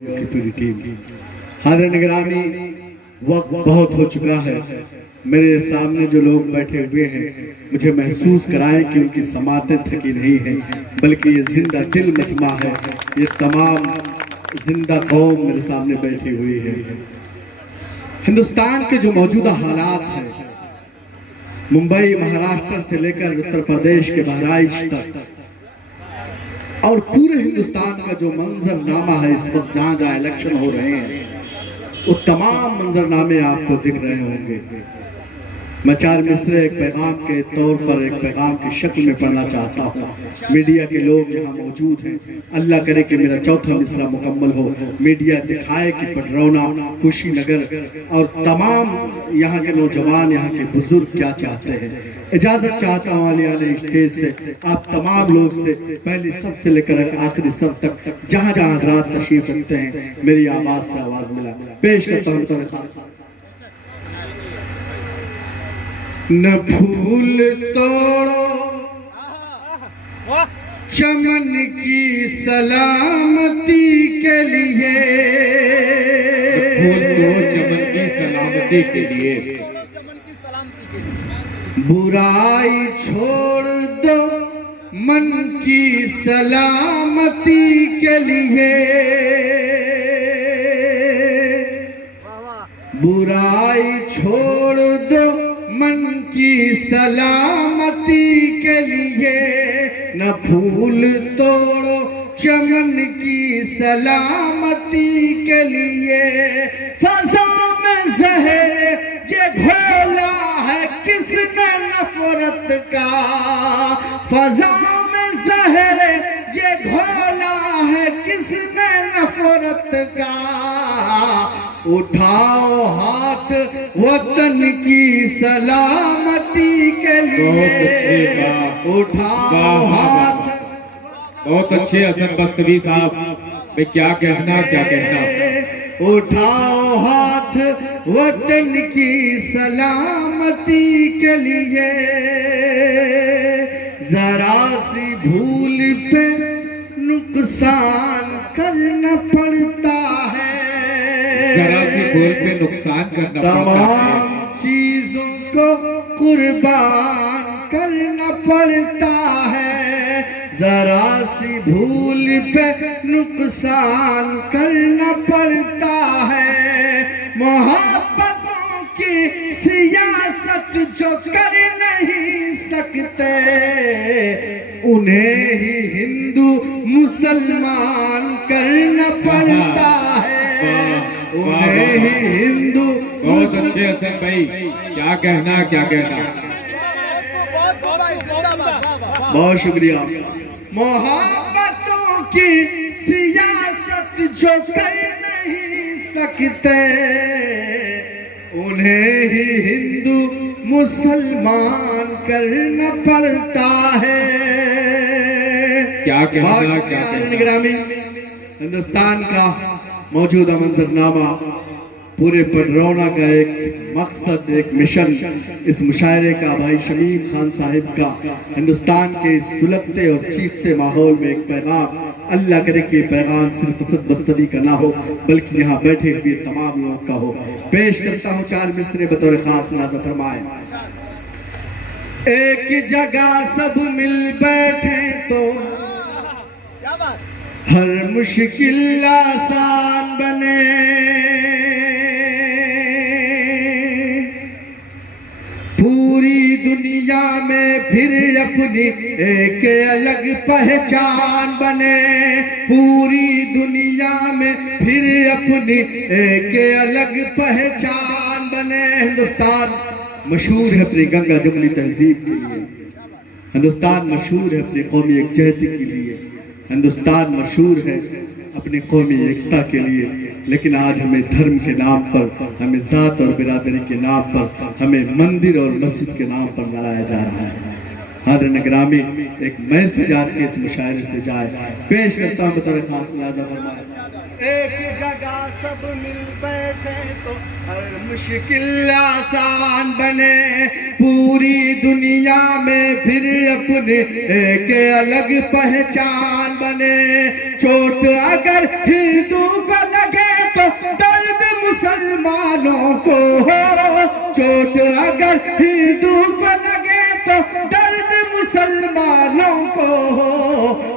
की पूरी टीम। हाज़िर निगरानी, वक्त बहुत हो चुका है। मेरे सामने जो लोग बैठे हुए हैं मुझे महसूस कराएं कि उनकी समातें थकी नहीं है, बल्कि ये जिंदा दिल मजमा है। ये तमाम जिंदा कौम मेरे सामने बैठी हुई है। हिंदुस्तान के जो मौजूदा हालात हैं, मुंबई महाराष्ट्र से लेकर उत्तर प्रदेश के बहराइच तक और पूरे हिंदुस्तान का जो मंजरनामा है इस वक्त जहां जहां इलेक्शन हो रहे हैं, वो तमाम मंजरनामे आपको दिख रहे होंगे। मैं चार मिसरे एक पैगाम के तौर पर, एक पैगाम की शक्ल में पढ़ना चाहता हूँ। मीडिया के लोग यहाँ मौजूद हैं, अल्लाह करे कि मेरा चौथा मिसरा मुकम्मल हो। मीडिया दिखाए कि पटरौना, कुशीनगर और तमाम यहाँ के नौजवान, यहाँ के बुजुर्ग क्या चाहते हैं। इजाजत चाहता हूँ आलियाने स्टेज से आप तमाम लोग से, पहली सब से लेकर आखिरी सब तक, जहाँ जहाँ हज़रात तशरीफ रखते हैं, मेरी आवाज से आवाज मिला। पेश करता हूँ। न फूल तोड़ो चमन की सलामती के लिए, फूल तो चमन की सलामती के लिए, बुराई छोड़ दो मन की सलामती के लिए, बुराई छोड़ दो मन की सलामती के लिए। न फूल तोड़ो चमन की सलामती के लिए। फज़ा में ज़हर ये घोला है किसने नफरत का, फज़ा में ज़हर ये घोला है किसने नफरत का। उठाओ हाथ वतन की सलामती के लिए, उठाओ हाथ। बहुत अच्छे हसन बस्तवी साहब, क्या कहना क्या कहना। उठाओ हाथ वतन की सलामती के लिए। जरा सी भूल पे नुकसान करना पड़ता है, जरा सी भूल पे नुकसान करना पड़ता है। तमाम चीजों को कुर्बान करना पड़ता है। जरा सी भूल पे नुकसान करना पड़ता है। मोहब्बतों की सियासत जो कर नहीं सकते, उन्हें ही हिंदू मुसलमान करना पड़ता है, उन्हें ही हिंदू। बहुत अच्छे हसन भाई, क्या कहना क्या कहना। बहुत शुक्रिया। मोहब्बतों की सियासत जो कर नहीं सकते, उन्हें ही हिंदू मुसलमान करना पड़ता है। क्या कहना क्या कहना। हिंदुस्तान का मौजूदा मंजरनामा, पूरे पटरौना का एक मकसद, एक मिशन, इस मुशायरे का भाई शमीम खान साहिब का हिंदुस्तान के सुलगते और चीखते माहौल में एक पैगाम। अल्लाह करे कि पैगाम सिर्फ असद बस्तवी का ना हो, बल्कि यहाँ बैठे हुए तमाम लोगों का हो। पेश करता हूँ चार मिसरे बतौर खास नाज़ फरमाए। एक जगह सब मिल बैठे तो हर मुश्किल आसान बने, पूरी दुनिया में फिर अपनी एक अलग पहचान बने, पूरी दुनिया में फिर अपनी एक अलग पहचान बने। हिंदुस्तान मशहूर है अपनी गंगा जमनी तहजीब के लिए, हिंदुस्तान मशहूर है अपनी कौमी यकजहती के लिए, हिंदुस्तान मशहूर है अपनी कौमी एकता के लिए। लेकिन आज हमें धर्म के नाम पर, हमें जात और बिरादरी के नाम पर, हमें मंदिर और मस्जिद के नाम पर लड़ाया जा रहा है। हाज़िर निगरानी, एक मैसेज आज के इस मुशायरे से जाए। पेश करता हूँ बतौर खास मुलाज़ा फरमाए। एक जगह सब मिल बैठे तो हर मुश्किल आसान बने, पूरी दुनिया में फिर अपने एक अलग पहचान बने। चोट अगर हिंदू को हो, चोट अगर हिंदू को लगे तो दर्द मुसलमानों को हो।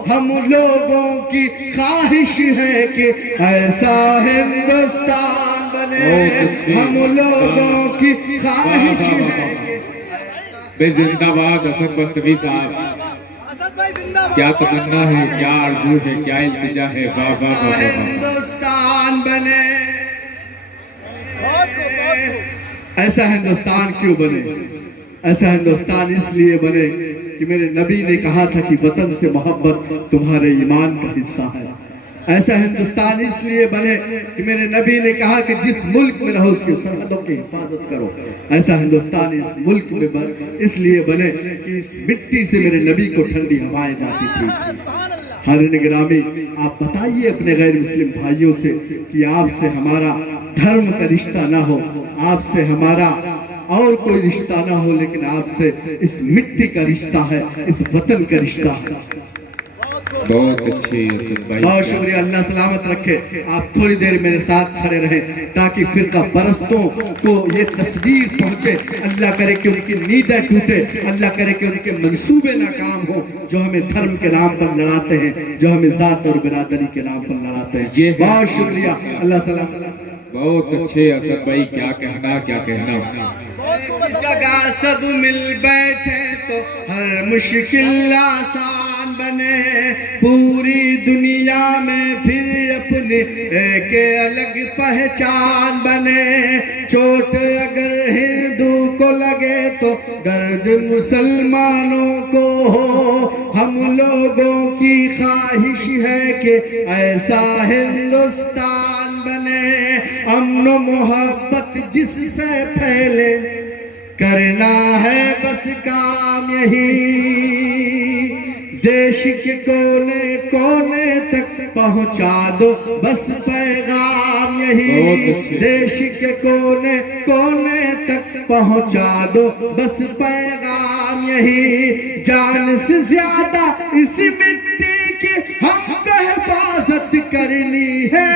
हम लोगों की ख्वाहिश है कि ऐसा हिंदुस्तान बने, हम लोगों की ख्वाहिश है। जिंदाबाद हसन बस्तवी साहब, क्या तमन्ना है, क्या आरज़ू है, क्या इल्तिजा है। वाह वाह वाह वाह। हिंदुस्तान बने, ऐसा हिंदुस्तान क्यों बने? ऐसा हिंदुस्तान इसलिए बने कि मेरे नबी ने कहा था कि वतन से मोहब्बत तुम्हारे ईमान का हिस्सा है। ऐसा हिंदुस्तान इसलिए बने कि मेरे नबी ने कहा कि जिस मुल्क में रहो उसकी सरहदों की हिफाजत करो। ऐसा हिंदुस्तान इस मुल्क में इसलिए बने कि इस मिट्टी से मेरे नबी को ठंडी हवाएं जाती थी। हाज़िरीन गिरामी, आप बताइए अपने गैर मुस्लिम भाइयों से कि आपसे हमारा धर्म का रिश्ता ना हो, आपसे हमारा और कोई रिश्ता ना हो, लेकिन आपसे इस मिट्टी का रिश्ता है, इस वतन का रिश्ता है। बहुत अच्छे भाई, बहुत शुक्रिया। अल्लाह सलामत रखे। आप थोड़ी देर मेरे साथ खड़े रहें ताकि फिरका परस्तों को ये तस्वीर पहुंचे। अल्लाह करे कि उनकी नींदें टूटे, अल्लाह करे कि उनके मंसूबे नाकाम हो जो हमें धर्म के नाम पर लड़ाते हैं, जो हमें जात और बिरादरी के नाम पर लड़ाते हैं। बहुत शुक्रिया। अल्लाह सलामत। बहुत अच्छे असद भाई, क्या कहना क्या कहना। जगह सब मिल बैठे तो हर मुश्किल आसान बने, पूरी दुनिया में फिर अपनी एक अलग पहचान बने। चोट अगर हिंदू को लगे तो दर्द मुसलमानों को हो। हम लोगों की ख्वाहिश है कि ऐसा हिंदुस्तान बने, अमन मोहब्बत जिससे फैले, करना है बस काम यही। देश के कोने कोने तक पहुंचा दो बस पैगाम यही। देश के कोने कोने तक पहुंचा दो बस पैगाम यही। जान से ज्यादा इस मिट्टी की हमको हिफाजत करनी है,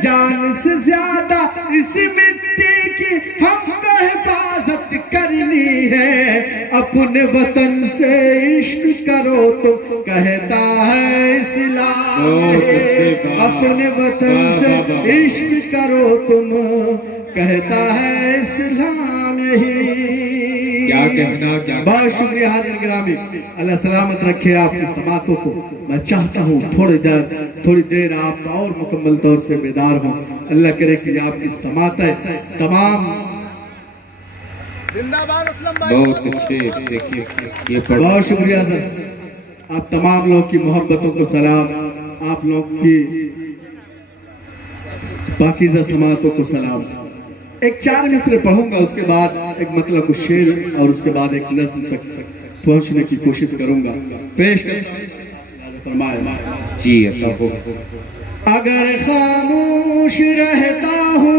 जान से ज्यादा इस मिट्टी की हमको हिफाजत करनी है। अपने वतन से इश्क करो तुम, कहता है इस्लाम। अपने वतन से इश्क करो तुम, कहता है इस्लाम यही। क्या कहना क्या। बहुत शुक्रिया हाज़िर गिरामी। अल्लाह सलामत रखे आपकी समातों को। मैं चाहता हूँ थोड़ी देर आप और मुकम्मल तौर से बेदार हों। अल्लाह करे कि आपकी समातें तमाम। जिंदाबाद असलम भाई। बहुत अच्छे। देखिए ये बहुत शुक्रिया सर। आप तमाम लोग की मोहब्बतों को सलाम, आप लोग की पाकीज़ा समातों को सलाम। एक 4 मिसरे पढ़ूंगा, उसके बाद एक मतलब कुछ शेर और उसके बाद एक नज़्म तक पहुंचने की कोशिश करूंगा। पेश कर फरमाए जी अता हो। अगर खामोश रहता हूँ,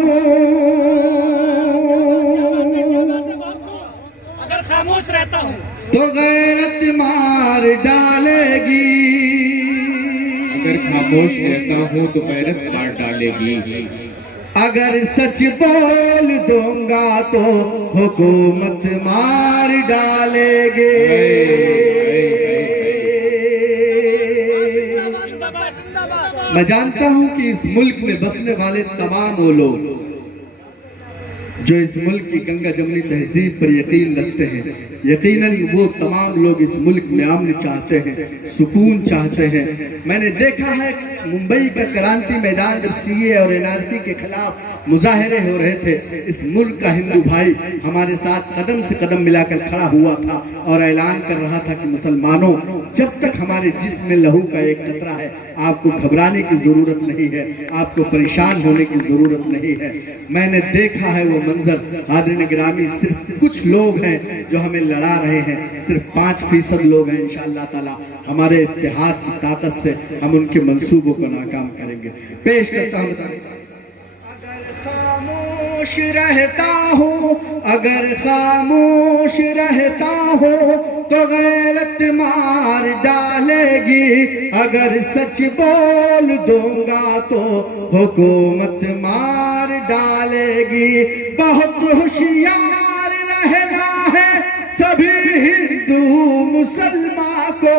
अगर खामोश रहता हूँ तो गैरत मार डालेगी। अगर खामोश रहता हूँ तो गैरत मार डालेगी। अगर सच बोल दूंगा तो हुकूमत मार डालेगे। मैं जानता हूं कि इस मुल्क में बसने वाले तमाम वो लोग जो इस मुल्क की गंगा जमनी तहजीब पर यकीन रखते हैं, यकीनन वो तमाम लोग इस मुल्क में अमन चाहते हैं, सुकून चाहते हैं। मैंने देखा है मुंबई का क्रांति मैदान जब सीए और एनआरसी के खिलाफ मुजाहरे हो रहे थे, इस मुल्क का हिंदू भाई हमारे साथ कदम से कदम मिलाकर खड़ा हुआ था और ऐलान कर रहा था कि मुसलमानों, जब तक हमारे जिस्म में लहू का एक कतरा है, आपको घबराने की जरूरत नहीं है, आपको परेशान होने की जरूरत नहीं है। मैंने देखा है वो मंजर। हाज़िरीन गिरामी, सिर्फ कुछ लोग हैं जो हमें लड़ा रहे हैं, सिर्फ 5% लोग हैं। इंशाअल्लाह ताला हमारे इत्तेहाद की ताकत से हम उनके मंसूबों को नाकाम करेंगे। पेश करता हूँ। खामोश रहता हूँ, अगर खामोश रहता हूँ तो गैरत मार डालेगी। अगर सच बोल दूंगा तो हुकूमत मार मार डालेगी। बहुत होशियार रहना है सभी हिंदू मुसलमान को,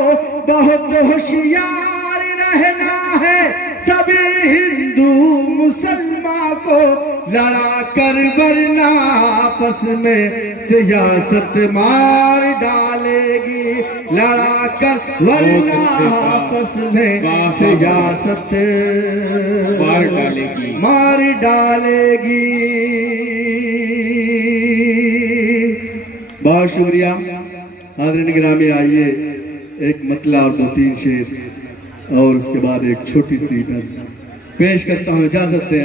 बहुत होशियार रहना है सभी हिंदू मुसलमान को, लड़ा कर वरना आपस में सियासत मार डालेगी, लड़ा कर वरना आपस में सियासत मार डालेगी। बहुत शुक्रिया। हाज़रीन गिरामी, आइए एक मतला और 2-3 शेर और उसके बाद एक छोटी सी नज़्म पेश करता हूँ। इजाजत दें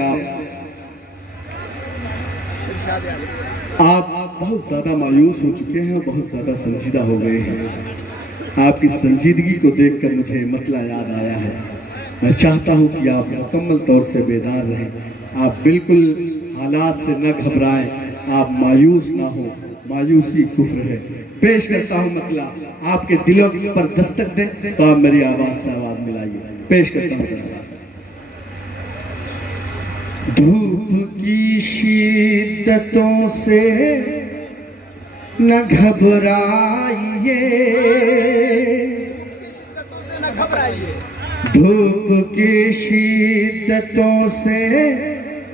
आप बहुत ज्यादा मायूस हो चुके हैं और बहुत ज्यादा संजीदा हो गए हैं। आपकी संजीदगी को देखकर मुझे मतला याद आया है। मैं चाहता हूं कि आप मुकम्मल तौर से बेदार रहें, आप बिल्कुल हालात से न घबराएं, आप मायूस ना हो, मायूसी कुफ्र है। पेश करता हूं मतला, आपके दिलों पर दस्तक दें तो आप मेरी आवाज से आवाज मिलाइए। पेश करता हूं। धूप की शिद्दतों से न घबराइए, धूप की शिद्दतों से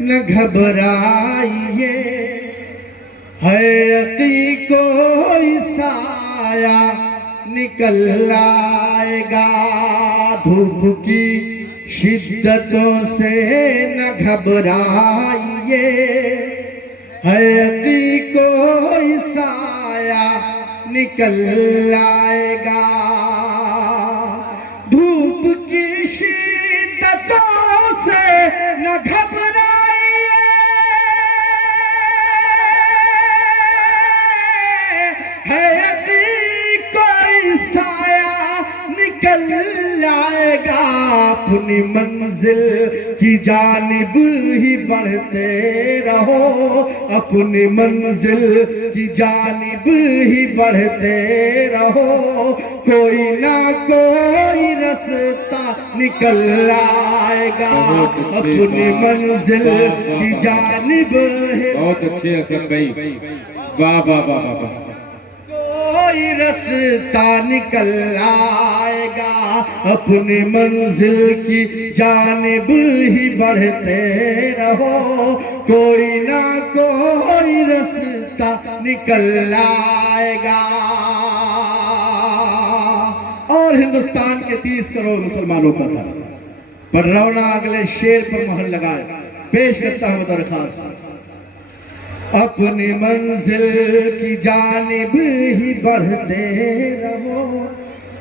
न घबराइए, है यकी कोई साया निकल आएगा। धूप की शिद्दतों से न घबराइए, है यकी कोई साया निकल आएगा। धूप की शिद्दतों से न घबराइए, है यकी कोई साया निकल आएगा। अपनी मंजिल की जानिब ही बढ़ते रहो, अपनी मंजिल की जानिब ही बढ़ते रहो, कोई ना कोई रास्ता निकल आएगा। अपनी मंजिल की जानिब ही। बहुत अच्छे हसन भाई, वाह वाह वाह वाह। कोई रास्ता निकल आएगा, अपनी मंजिल की जानिब ही बढ़ते रहो, कोई ना कोई रास्ता निकल आएगा। और हिंदुस्तान के 30 करोड़ मुसलमानों का था, पर रौना अगले शेर पर मोहर लगाए। पेश करता हूं दरख्वास्त, अपनी मंजिल की जानिब ही बढ़ते रहो,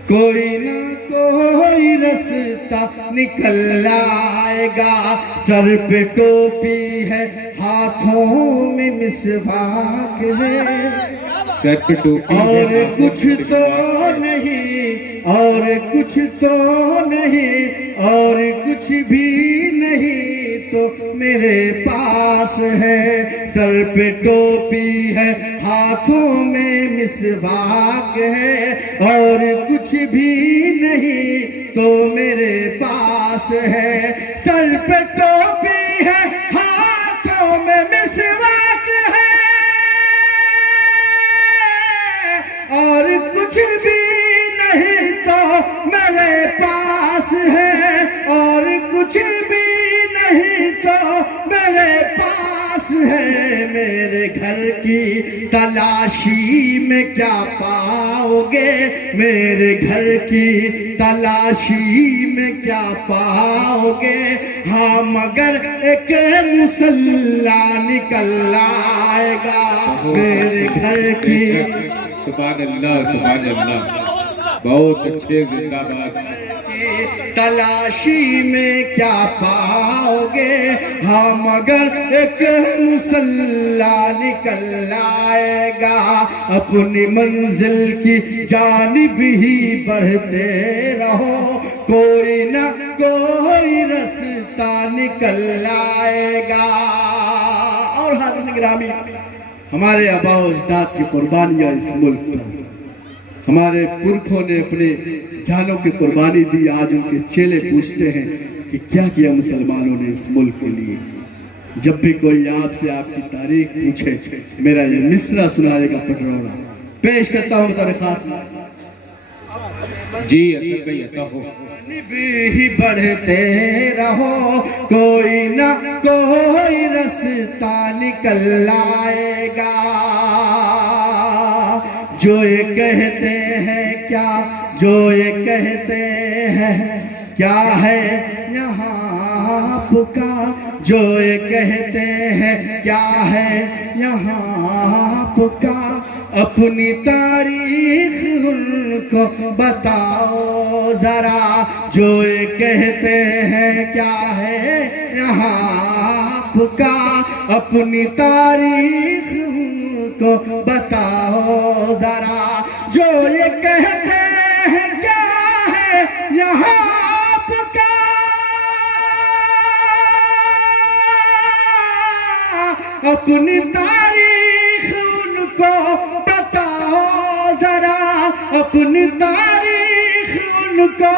कोई ना कोई रास्ता निकल आएगा। सर पे टोपी है, हाथों में मिसवाक है, सर पे टोपी और कुछ तो नहीं, और कुछ तो नहीं, और कुछ भी नहीं तो मेरे पास है। सर पे टोपी है, हाथों में मिसवाक है, और कुछ भी नहीं तो मेरे पास है। सर पे टोपी है, हाथों में मिसवाक है, और कुछ भी नहीं तो मेरे पास है, और कुछ भी नहीं तो मेरे पास है। मेरे घर की तलाशी में क्या पाओगे, मेरे घर की तलाशी में क्या पाओगे। हाँ मगर एक मुसल्ला निकल आएगा मेरे घर की। सुभान अल्लाह, सुभान अल्लाह, बहुत अच्छे, जिंदाबाद। तलाशी में क्या पाओगे, हाँ मगर एक मुसल्ला निकल आएगा। अपनी मंजिल की जानिब ही बढ़ते रहो, कोई ना कोई रास्ता निकल आएगा। और हाज़रीन गिरामी, हमारे आबा व अजदाद की कुर्बानियाँ इस मुल्क पर, हमारे पुरखों ने अपने जानों की कुर्बानी दी। आज उनके चेले पूछते हैं कि क्या किया मुसलमानों ने इस मुल्क के लिए। जब भी कोई आपसे आपकी तारीख पूछे मेरा ये मिसरा सुनाएगा पटरौना। पेश करता हूँ दरख्वास्त। जी असद भाई अता हो। भी बढ़ते रहो, कोई ना कोई रास्ता निकल आएगा। जो ये कहते हैं क्या, जो ये कहते हैं क्या है यहाँ पुका, जो ये कहते हैं क्या है यहाँ पुका। अपनी तारीख उनको बताओ जरा, जो ये कहते हैं क्या है यहाँ पुका। अपनी तारीख उनको बताओ जरा, जो ये कहते हैं क्या है यहाँ पुका। अपनी तारीख उनको बताओ जरा, अपनी तारीख उनको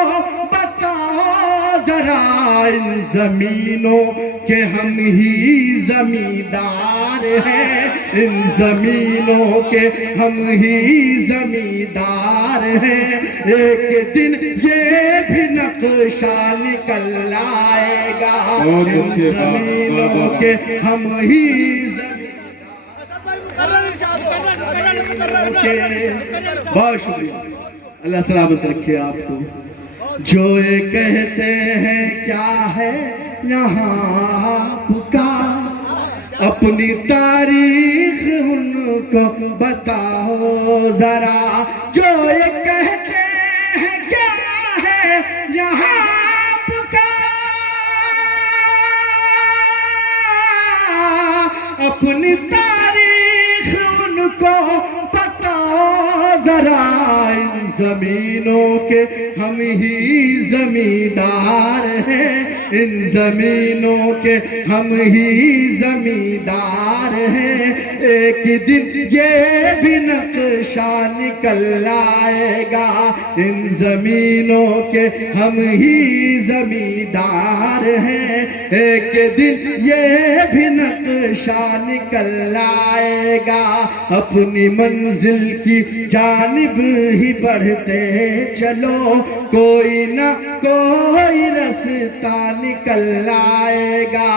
बताओ जरा। इन जमीनों के हम ही जमींदार हैं, इन जमीनों के हम ही जमींदार हैं। एक दिन ये भी नक्शा निकल आएगा, इन जमीनों के हम ही बहुत शुक्रिया, अल्लाह सलामत रखे आपको। जो ये कहते हैं क्या है यहाँ पुका, अपनी तारीख उनको बताओ जरा। जो ये कहते हैं क्या है यहाँ पुका, अपनी तारीख उनको बताओ जरा। इन जमीनों के हम ही जमींदार हैं, इन जमीनों के हम ही जमींदार हैं। एक दिन ये भी नक्शा निकल आएगा, इन जमीनों के हम ही जमींदार हैं। एक दिन ये भी नक्शा निकल आएगा, अपनी मंजिल की जानिब ही बढ़ते चलो। कोई ना कोई रास्ता निकल आएगा।